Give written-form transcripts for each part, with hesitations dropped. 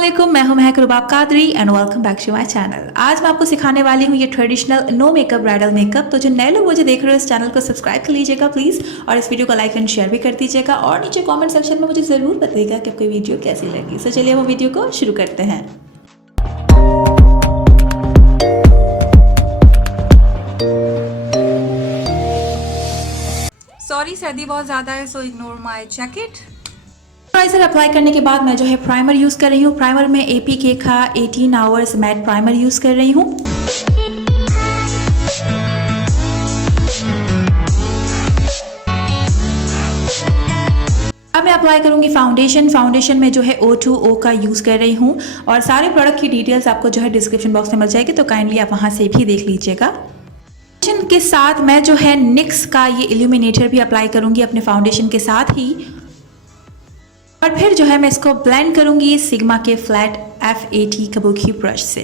अस्सलामुअलैकुम, मैं हूं Mehak Rubab Qadri and welcome back to my channel. आज मैं आपको सिखाने वाली हूं ये traditional no makeup bridal makeup. तो जो नए लोग मुझे देख रहे हो इस चैनल को सब्सक्राइब कर लीजिएगा प्लीज़, और इस वीडियो को लाइक एंड शेयर भी कर दीजिएगा, और नीचे कमेंट सेक्शन में मुझे ज़रूर बताइएगा कि आपको वीडियो कैसी लगी। तो चलिए वो वीडियो को शुरू करते हैं। सॉरी, सर्दी बहुत ज़्यादा है, so ignore my jacket. Moisturiser apply करने के बाद मैं जो है प्राइमर यूज़ कर रही हूँ। प्राइमर में APK का 18 आवर्स मैट प्राइमर यूज़ कर रही हूँ। अब मैं अप्लाई करूंगी फाउंडेशन। फाउंडेशन में जो है O2O का यूज़ कर रही हूँ, और सारे प्रोडक्ट की डिटेल्स आपको जो है डिस्क्रिप्शन बॉक्स में मिल जाएगी, तो काइंडली आप वहाँ से भी देख लीजिएगा। फाउंडेशन के साथ मैं जो है NYX का ये इल्यूमिनेटर भी अप्लाई करूंगी अपने फाउंडेशन के साथ ही, और फिर जो है मैं इसको ब्लेंड करूंगी सिग्मा के फ्लैट F80 कबूकी ब्रश से।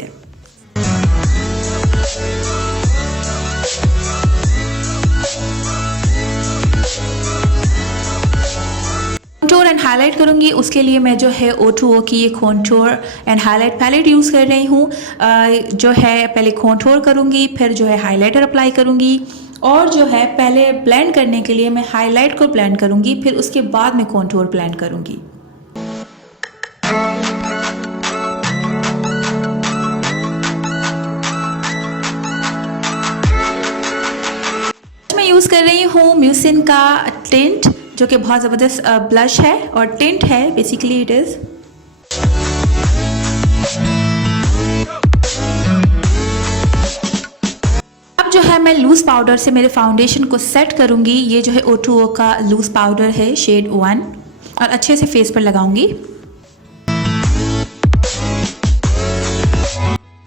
कॉन्टूर एंड हाईलाइट करूंगी, उसके लिए मैं जो है O2O की ये contour and highlight palette use कर रही हूँ। जो है पहले कॉन्टूर करूंगी, फिर जो है हाईलाइटर अप्लाई करूंगी, और जो है पहले ब्लेंड करने के लिए मैं हाईलाइट को ब्लेंड करूंगी, फिर उसके बाद मैं कॉन्टूर ब्लेंड करूंगी। मैं यूज़ कर रही हूँ म्यूसिन का टिंट, जो कि बहुत ज़बरदस्त ब्लश है और टिंट है, बेसिकली इट इज़। अब जो है मैं लूज़ पाउडर से मेरे फाउंडेशन को सेट करूँगी। ये जो है O2O का लूज़ पाउडर है शेड 1, और अच्छे से फेस पर लगाऊंगी।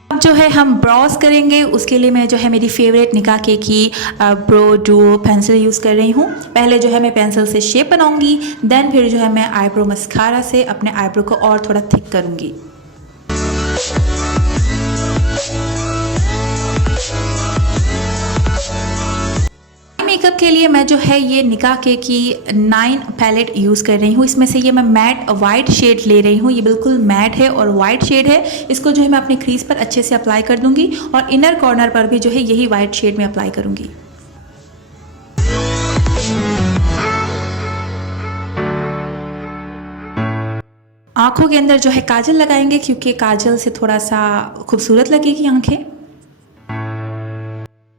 अब जो है हम ब्रॉज करेंगे, उसके लिए मैं जो है मेरी फेवरेट निकाके की ब्रो डुओ पेंसिल यूज़ कर रही हूँ। पहले जो है मैं पेंसिल से शेप बनाऊंगी, देन फिर जो है मैं आईब्रो मस्कारा से अपने आईब्रो को और थोड़ा थिक करूँगी। मेकअप के लिए मैं जो है ये निकाके की 9 पैलेट यूज़ कर रही हूँ। इसमें से ये मैं मैट वाइट शेड ले रही हूँ। ये बिल्कुल मैट है और वाइट शेड है। इसको जो है मैं अपनी क्रीज पर अच्छे से अप्लाई कर दूंगी, और इनर कॉर्नर पर भी जो है यही वाइट शेड में अप्लाई करूंगी। आंखों के अंदर जो है काजल लगाएंगे, क्योंकि काजल से थोड़ा सा खूबसूरत लगेगी आंखें।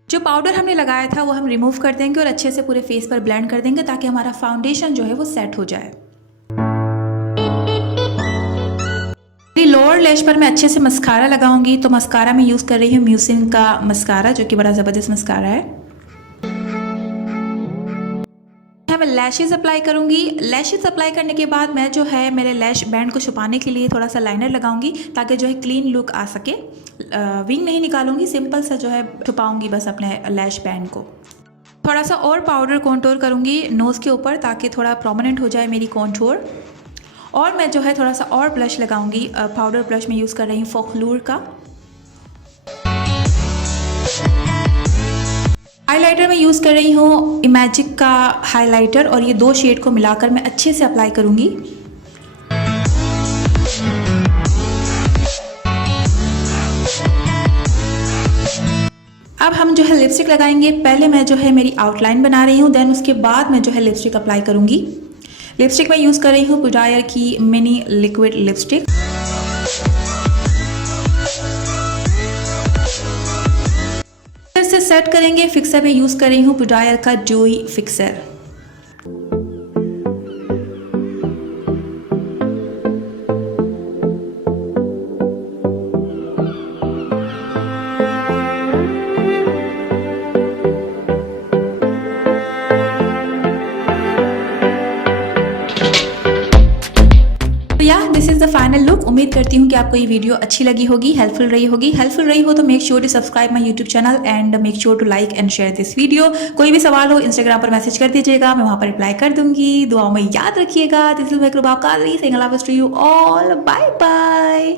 जो पाउडर हमने लगाया था वो हम रिमूव कर देंगे और अच्छे से पूरे फेस पर ब्लेंड कर देंगे, ताकि हमारा फाउंडेशन जो है वो सेट हो जाए। लोअर लैश पर मैं अच्छे से मस्कारा लगाऊंगी। तो मस्कारा मैं यूज़ कर रही हूँ म्यूसिन का मस्कारा, जो कि बड़ा ज़बरदस्त मस्कारा है। मैं लैशेज़ अप्लाई करूंगी। लैशेज़ अप्लाई करने के बाद मैं जो है मेरे लैश बैंड को छुपाने के लिए थोड़ा सा लाइनर लगाऊंगी, ताकि जो है क्लीन लुक आ सके। विंग नहीं निकालूंगी, सिंपल सा जो है छुपाऊंगी बस अपने लैश बैंड को। थोड़ा सा और पाउडर कॉन्टूर करूंगी नोज़ के ऊपर, ताकि थोड़ा प्रोमिनेंट हो जाए मेरी कॉन्टूर। और मैं जो है थोड़ा सा और ब्लश लगाऊंगी। पाउडर ब्लश में यूज़ कर रही हूँ फोखलूर का। हाइलाइटर में यूज़ कर रही हूँ इमेजिक का हाइलाइटर, और ये 2 शेड को मिलाकर मैं अच्छे से अप्लाई करूँगी। अब हम जो है लिपस्टिक लगाएंगे। पहले मैं जो है मेरी आउटलाइन बना रही हूँ, देन उसके बाद मैं जो है लिपस्टिक अप्लाई करूँगी। लिपस्टिक में यूज़ कर रही हूँ पुडायर की मिनी लिक्विड लिपस्टिक। से सेट करेंगे। फिक्सर में यूज़ कर रही हूँ पुडायर का dewy fixer. This is the final look. उम्मीद करती हूँ कि आपको ये वीडियो अच्छी लगी होगी, हेल्पफुल रही होगी। हेल्पफुल रही हो तो make sure to subscribe my YouTube channel and make sure to like and share this video. कोई भी सवाल हो इंस्टाग्राम पर मैसेज कर दीजिएगा, मैं वहाँ पर रिप्लाई कर दूंगी। दुआओं में याद रखिएगा। This is Mahak Rubab Qadri saying अल्लाह हाफ़िज़ to you all. Bye bye.